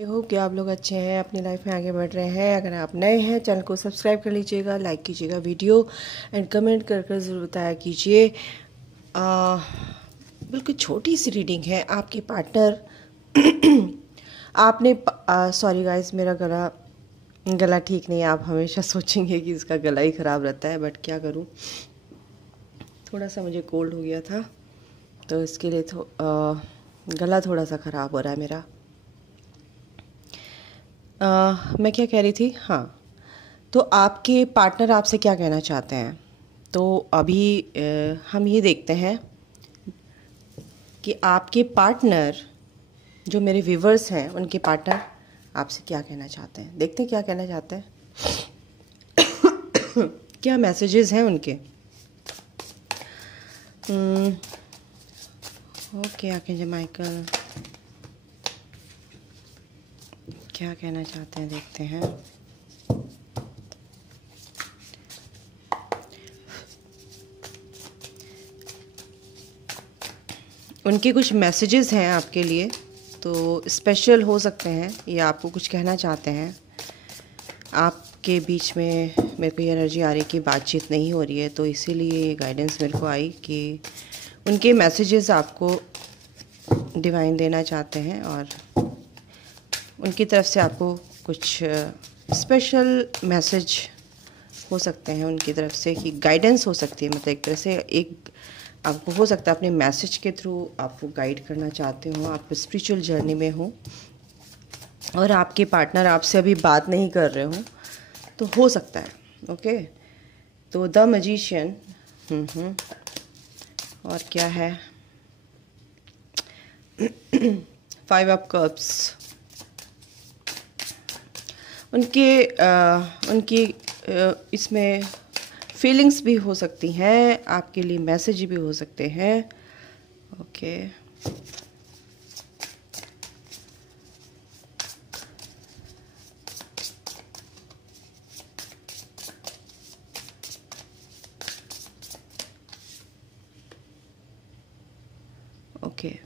I hope कि आप लोग अच्छे हैं, अपनी लाइफ में आगे बढ़ रहे हैं। अगर आप नए हैं चैनल को सब्सक्राइब कर लीजिएगा, लाइक कीजिएगा वीडियो एंड कमेंट कर कर ज़रूर बताया कीजिए। बिल्कुल छोटी सी रीडिंग है। आपके पार्टनर आपने सॉरी गाइस, मेरा गला ठीक नहीं है। आप हमेशा सोचेंगे कि इसका गला ही ख़राब रहता है, बट क्या करूं, थोड़ा सा मुझे कोल्ड हो गया था, तो इसके लिए गला थोड़ा सा ख़राब हो रहा है मेरा। मैं क्या कह रही थी, हाँ, तो आपके पार्टनर आपसे क्या कहना चाहते हैं। तो अभी हम ये देखते हैं कि आपके पार्टनर, जो मेरे व्यूवर्स हैं, उनके पार्टनर आपसे क्या कहना चाहते हैं। देखते हैं क्या कहना चाहते हैं। क्या मैसेजेस हैं उनके। ओके आर्कएंजल माइकल क्या कहना चाहते हैं, देखते हैं। उनके कुछ मैसेजेस हैं आपके लिए, तो स्पेशल हो सकते हैं या आपको कुछ कहना चाहते हैं। आपके बीच में मेरे को ये एनर्जी आ रही है कि बातचीत नहीं हो रही है, तो इसीलिए ये गाइडेंस मेरे को आई कि उनके मैसेजेस आपको डिवाइन देना चाहते हैं और उनकी तरफ से आपको कुछ स्पेशल मैसेज हो सकते हैं उनकी तरफ से, कि गाइडेंस हो सकती है। मतलब एक तरह से एक आपको हो सकता है अपने मैसेज के थ्रू आपको गाइड करना चाहते हो, आप स्पिरिचुअल जर्नी में हो और आपके पार्टनर आपसे अभी बात नहीं कर रहे हो, तो हो सकता है। ओके, तो द मैजिशियन और क्या है, 5 ऑफ कप्स। उनकी इसमें फीलिंग्स भी हो सकती हैं, आपके लिए मैसेज भी हो सकते हैं। Okay, okay,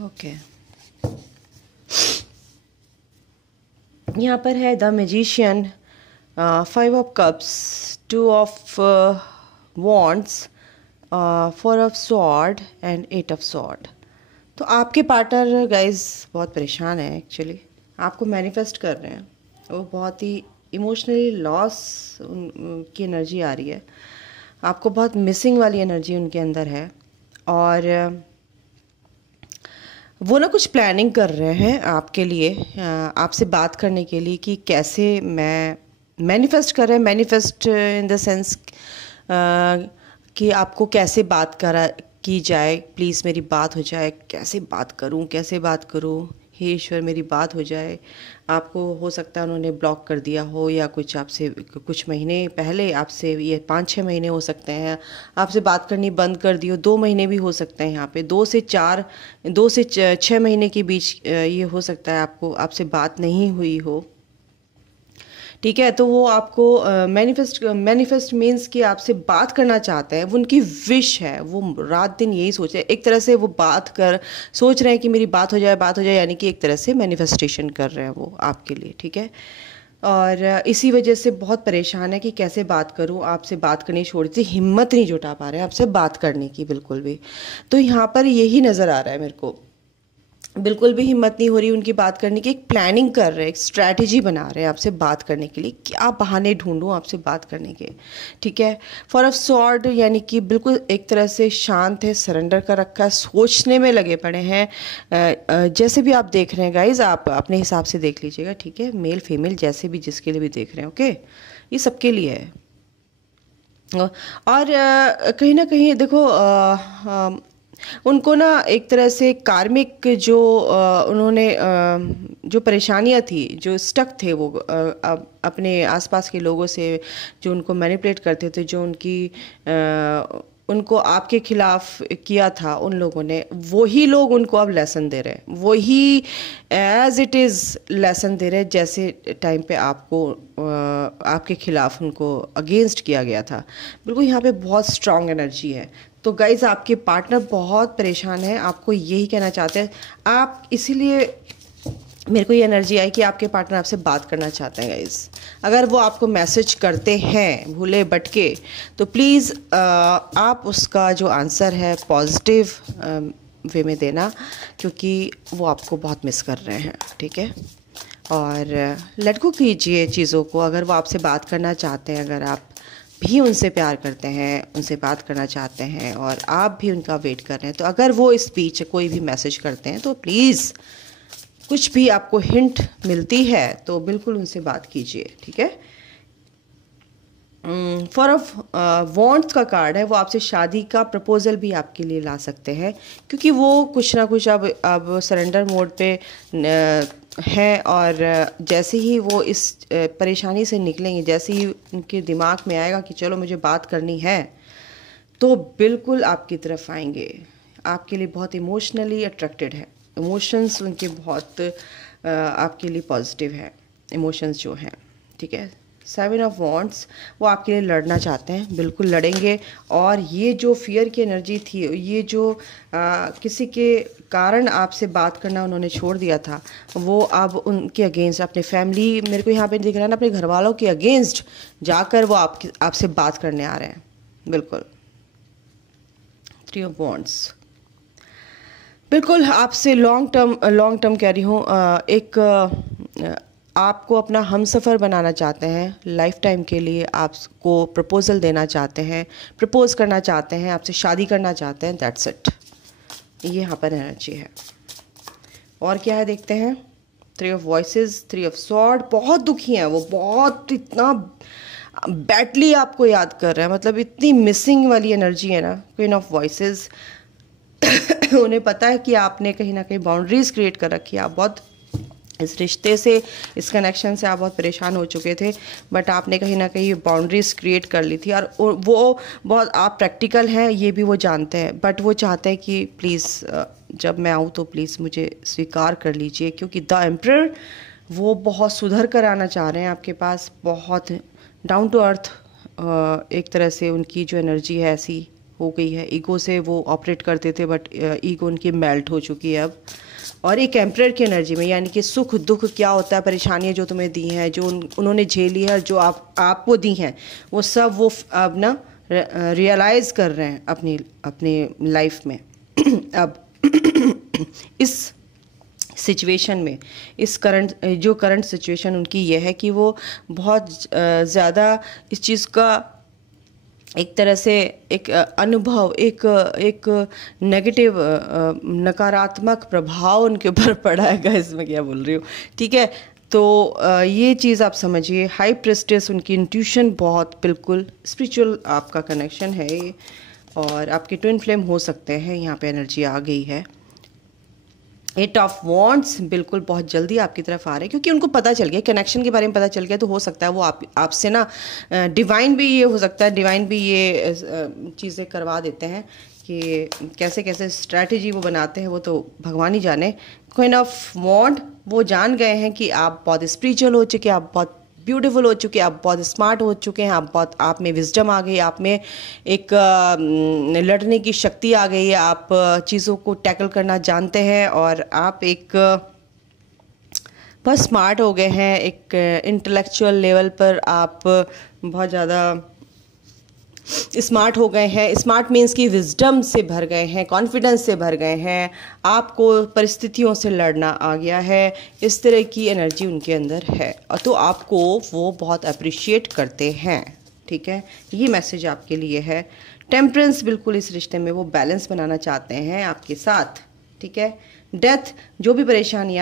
okay. यहाँ पर है the magician, 5 of cups, 2 of wands, 4 of sword and 8 of sword. तो आपके पार्टनर गाइज बहुत परेशान है एक्चुअली, आपको मैनिफेस्ट कर रहे हैं। वो बहुत ही इमोशनली लॉस की एनर्जी आ रही है, आपको बहुत मिसिंग वाली एनर्जी उनके अंदर है। और वो ना कुछ प्लानिंग कर रहे हैं आपके लिए, आपसे बात करने के लिए, कि कैसे मैं मैनिफेस्ट कर रहे हैं। मैनिफेस्ट इन द सेंस कि आपको कैसे बात की जाए, प्लीज़ मेरी बात हो जाए। कैसे बात करूं, हे ईश्वर मेरी बात हो जाए। आपको हो सकता है उन्होंने ब्लॉक कर दिया हो, या कुछ आपसे कुछ महीने पहले, आपसे ये 5-6 महीने हो सकते हैं, आपसे बात करनी बंद कर दी हो। 2 महीने भी हो सकते हैं, यहाँ पे 2 से 6 महीने के बीच ये हो सकता है आपसे बात नहीं हुई हो। ठीक है, तो वो आपको मैनिफेस्ट मीन्स कि आपसे बात करना चाहते हैं। वो उनकी विश है, वो रात दिन यही सोच रहे हैं। एक तरह से वो सोच रहे हैं कि मेरी बात हो जाए, यानी कि एक तरह से मैनिफेस्टेशन कर रहे हैं वो आपके लिए। ठीक है, और इसी वजह से बहुत परेशान है कि कैसे बात करूं, आपसे बात करनी छोड़ दी, हिम्मत नहीं जुटा पा रहे हैं आपसे बात करने की बिल्कुल भी। तो यहाँ पर यही नज़र आ रहा है मेरे को, बिल्कुल भी हिम्मत नहीं हो रही उनकी बात करने की। एक प्लानिंग कर रहे हैं, एक स्ट्रैटेजी बना रहे हैं आपसे बात करने के लिए, क्या बहाने ढूंढूं आपसे बात करने के। ठीक है, 4 ऑफ स्वॉर्ड यानी कि बिल्कुल एक तरह से शांत है, सरेंडर कर रखा है, सोचने में लगे पड़े हैं। जैसे भी आप देख रहे हैं गाइज, आप अपने हिसाब से देख लीजिएगा। ठीक है, मेल फीमेल जैसे भी, जिसके लिए भी देख रहे हैं, ओके, ये सबके लिए है। और कहीं ना कहीं देखो, उनको ना एक तरह से कार्मिक जो उन्होंने जो परेशानियां थी, जो स्टक थे, वो अपने आसपास के लोगों से जो उनको मैनिपुलेट करते थे, जो उनको आपके खिलाफ किया था उन लोगों ने, वही लोग उनको अब लेसन दे रहे हैं, वही एज इट इज़ लेसन दे रहे हैं जैसे टाइम पे आपको आपके खिलाफ उनको अगेंस्ट किया गया था। बिल्कुल यहाँ पे बहुत स्ट्रांग एनर्जी है। तो गाइज़ आपके पार्टनर बहुत परेशान है, आपको यही कहना चाहते हैं आप, इसीलिए मेरे को ये एनर्जी आई कि आपके पार्टनर आपसे बात करना चाहते हैं गाइज़। अगर वो आपको मैसेज करते हैं भूले भटके तो प्लीज़ आप उसका जो आंसर है पॉजिटिव वे में देना, क्योंकि वो आपको बहुत मिस कर रहे हैं, ठीक है। और लेट गो कीजिए चीज़ों को। अगर वो आपसे बात करना चाहते हैं, अगर आप भी उनसे प्यार करते हैं, उनसे बात करना चाहते हैं और आप भी उनका वेट कर रहे हैं, तो अगर वो इस बीच कोई भी मैसेज करते हैं तो प्लीज़ कुछ भी आपको हिंट मिलती है तो बिल्कुल उनसे बात कीजिए, ठीक है। फॉर ऑफ वॉन्ट्स का कार्ड है, वो आपसे शादी का प्रपोजल भी आपके लिए ला सकते हैं, क्योंकि वो कुछ ना कुछ अब सरेंडर मोड पे है। और जैसे ही वो इस परेशानी से निकलेंगे, जैसे ही उनके दिमाग में आएगा कि चलो मुझे बात करनी है, तो बिल्कुल आपकी तरफ आएंगे। आपके लिए बहुत इमोशनली अट्रैक्टेड है, इमोशंस उनके बहुत आपके लिए पॉजिटिव है, इमोशंस जो हैं, ठीक है। 7 ऑफ वॉन्ट्स, वो आपके लिए लड़ना चाहते हैं, बिल्कुल लड़ेंगे। और ये जो फियर की एनर्जी थी, ये जो किसी के कारण आपसे बात करना उन्होंने छोड़ दिया था, वो अब उनके अगेंस्ट, अपने फैमिली, मेरे को यहाँ पे दिख रहा है ना, अपने घर वालों के अगेंस्ट जाकर वो आपसे बात करने आ रहे हैं, बिल्कुल। 3 ऑफ वॉन्ट्स, बिल्कुल आपसे लॉन्ग टर्म कह रही हूँ, एक आपको अपना हमसफ़र बनाना चाहते हैं, लाइफ टाइम के लिए आपको प्रपोज़ल देना चाहते हैं, प्रपोज़ करना चाहते हैं, आपसे शादी करना चाहते हैं, दैट्स इट। ये यहाँ पर एनर्जी है। और क्या है देखते हैं। 3 ऑफ वॉइसेस, 3 ऑफ स्वॉर्ड, बहुत दुखी हैं वो, बहुत इतना बैडली आपको याद कर रहे हैं, मतलब इतनी मिसिंग वाली एनर्जी है ना। क्वीन ऑफ वॉइसेस, उन्हें पता है कि आपने कहीं ना कहीं बाउंड्रीज क्रिएट कर रखी है, आप बहुत इस रिश्ते से, इस कनेक्शन से आप बहुत परेशान हो चुके थे, बट आपने कहीं ना कहीं बाउंड्रीज क्रिएट कर ली थी। और वो बहुत, आप प्रैक्टिकल हैं ये भी वो जानते हैं, बट वो चाहते हैं कि प्लीज़ जब मैं आऊँ तो प्लीज़ मुझे स्वीकार कर लीजिए, क्योंकि द एम्परर वो बहुत सुधर कर आना चाह रहे हैं आपके पास, बहुत डाउन टू अर्थ एक तरह से उनकी जो एनर्जी है ऐसी हो गई है। ईगो से वो ऑपरेट करते थे, बट ईगो उनकी मेल्ट हो चुकी है अब। और एक एम्परर की एनर्जी में, यानी कि सुख दुख क्या होता है, परेशानियां जो तुम्हें दी हैं, जो उन्होंने झेली है, जो आपको दी हैं, वो सब वो अब ना रियलाइज़ कर रहे हैं अपनी लाइफ में। अब इस सिचुएशन में, इस करंट सिचुएशन उनकी ये है कि वो बहुत ज़्यादा इस चीज़ का एक तरह से एक अनुभव, एक नेगेटिव नकारात्मक प्रभाव उनके ऊपर पड़ा है। गाइस मैं क्या बोल रही हूँ, ठीक है। तो ये चीज़ आप समझिए। हाई प्रेस्टिस, उनकी इंट्यूशन बहुत, बिल्कुल स्पिरिचुअल आपका कनेक्शन है ये, और आपके ट्विन फ्लेम हो सकते हैं, यहाँ पे एनर्जी आ गई है। 8 ऑफ वॉन्ट्स, बिल्कुल बहुत जल्दी आपकी तरफ आ रहे हैं, क्योंकि उनको पता चल गया, कनेक्शन के बारे में पता चल गया, तो हो सकता है वो आपसे ना डिवाइन भी, ये हो सकता है डिवाइन भी ये चीज़ें करवा देते हैं कि कैसे कैसे स्ट्रैटेजी वो बनाते हैं, वो तो भगवान ही जाने। क्वीन ऑफ वॉन्ड, वो जान गए हैं कि आप बहुत स्पिरिचुअल हो चुके हैं, आप बहुत ब्यूटीफुल हो चुके हैं, आप बहुत स्मार्ट हो चुके हैं, आप में विजडम आ गई, आप में एक लड़ने की शक्ति आ गई है, आप चीज़ों को टैकल करना जानते हैं, और आप एक बहुत स्मार्ट हो गए हैं। एक इंटेलेक्चुअल लेवल पर आप बहुत ज़्यादा स्मार्ट हो गए हैं। स्मार्ट मीन्स कि विजडम से भर गए हैं, कॉन्फिडेंस से भर गए हैं, आपको परिस्थितियों से लड़ना आ गया है, इस तरह की एनर्जी उनके अंदर है, तो आपको वो बहुत अप्रिशिएट करते हैं, ठीक है। ये मैसेज आपके लिए है। टेम्परेंस, बिल्कुल इस रिश्ते में वो बैलेंस बनाना चाहते हैं आपके साथ, ठीक है। डेथ, जो भी परेशानी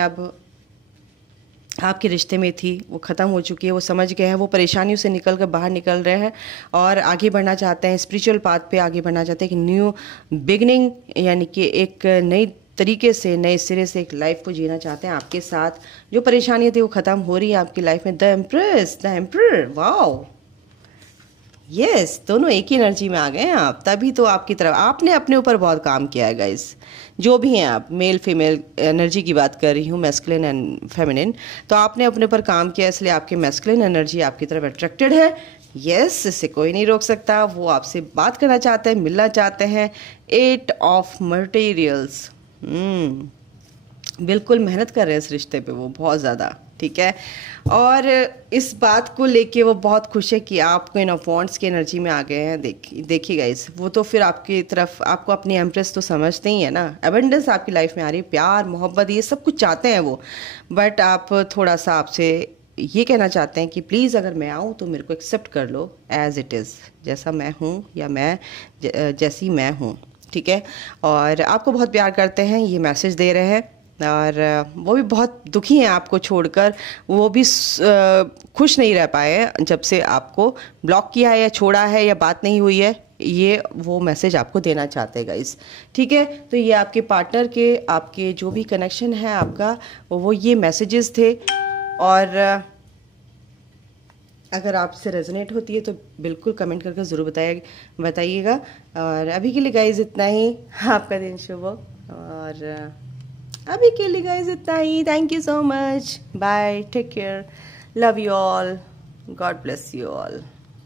आपके रिश्ते में थी वो ख़त्म हो चुकी है, वो समझ गए हैं, वो परेशानियों से निकल कर बाहर निकल रहे हैं और आगे बढ़ना चाहते हैं, स्पिरिचुअल पाथ पे आगे बढ़ना चाहते हैं, एक न्यू बिगनिंग, यानी कि एक नई तरीके से, नए सिरे से एक लाइफ को जीना चाहते हैं आपके साथ। जो परेशानियाँ थी वो ख़त्म हो रही है आपकी लाइफ में। The empress, the emperor, wow, yes, दोनों एक ही एनर्जी में आ गए हैं आप, तभी तो आपकी तरफ आपने अपने ऊपर बहुत काम किया है गाइस। जो भी हैं आप, मेल फीमेल एनर्जी की बात कर रही हूँ, मैस्कुलिन एंड फेमिनिन, तो आपने अपने ऊपर काम किया, इसलिए आपकी मैस्कुलिन एनर्जी आपकी तरफ अट्रैक्टेड है। यस, इससे कोई नहीं रोक सकता, वो आपसे बात करना चाहते हैं, मिलना चाहते हैं। 8 ऑफ मटेरियल्स, बिल्कुल मेहनत कर रहे हैं इस रिश्ते पे वो बहुत ज़्यादा, ठीक है। और इस बात को लेके वो बहुत खुश है कि आप क्वीन ऑफ वॉन्ड्स की एनर्जी में आ गए हैं। देखिए गाइस, वो तो फिर आपकी तरफ, आपको अपनी एम्प्रेस तो समझते ही है ना, एबंडेंस आपकी लाइफ में आ रही है, प्यार मोहब्बत ये सब कुछ चाहते हैं वो, बट आप थोड़ा सा आपसे ये कहना चाहते हैं कि प्लीज़ अगर मैं आऊँ तो मेरे को एक्सेप्ट कर लो एज़ इट इज़, जैसा मैं हूँ या मैं जैसी मैं हूँ, ठीक है। और आपको बहुत प्यार करते हैं, ये मैसेज दे रहे हैं। और वो भी बहुत दुखी हैं आपको छोड़कर, वो भी खुश नहीं रह पाए जब से आपको ब्लॉक किया है या छोड़ा है या बात नहीं हुई है, ये वो मैसेज आपको देना चाहते हैं गाइस, ठीक है। तो ये आपके पार्टनर के, आपके जो भी कनेक्शन है आपका, वो ये मैसेजेस थे। और अगर आपसे रेजोनेट होती है तो बिल्कुल कमेंट करके ज़रूर बताइएगा। और अभी के लिए गाइस इतना ही, आपका दिन शुभ हो। और अभी के लिए गाइस इतना ही, thank you so much, bye, take care, love you all, God bless you all.